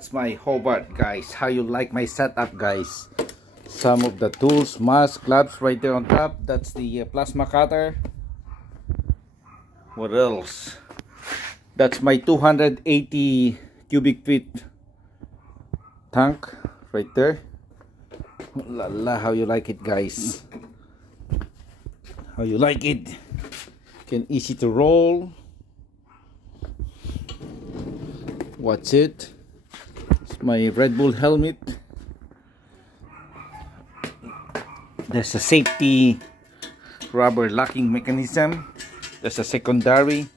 It's my Hobart, guys. How you like my setup, guys? Some of the tools, mask, gloves right there on top. That's the plasma cutter. What else? That's my 280 cubic feet tank right there. La la, how you like it, guys? How you like it? Can easy to roll. What's it? It's my Red Bull helmet. There's a safety rubber locking mechanism. There's a secondary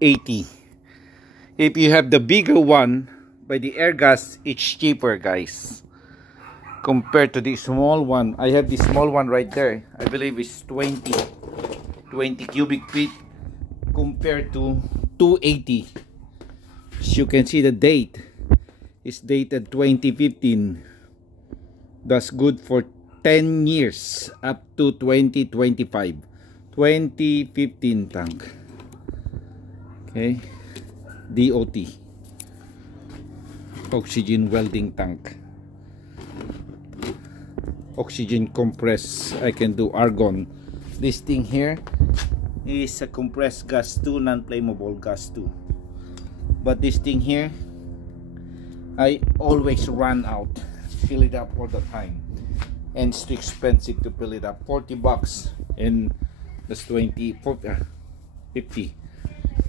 80. If you have the bigger one, by the air gas, it's cheaper, guys, compared to the small one. I have the small one right there. I believe it's 20 cubic feet compared to 280. As you can see, the date is dated 2015. That's good for 10 years up to 2025. 2015 tank. Okay, DOT, oxygen welding tank, oxygen compress. I can do argon. This thing here is a compressed gas 2, non-flammable gas 2, but this thing here I always run out, fill it up all the time, and it's too expensive to fill it up. 40 bucks, and that's 20, 40, 50.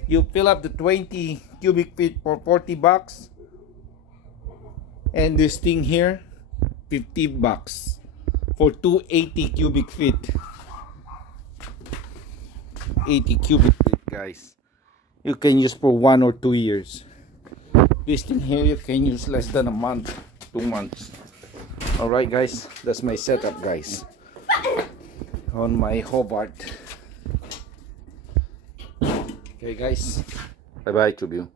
You fill up the 20 cubic feet for 40 bucks, and this thing here 50 bucks for 280 cubic feet. 80 cubic feet, guys. You can use for 1 or 2 years. This thing here you can use less than a month, 2 months. Alright, guys, that's my setup, guys, on my Hobart. Okay, guys, bye bye to you.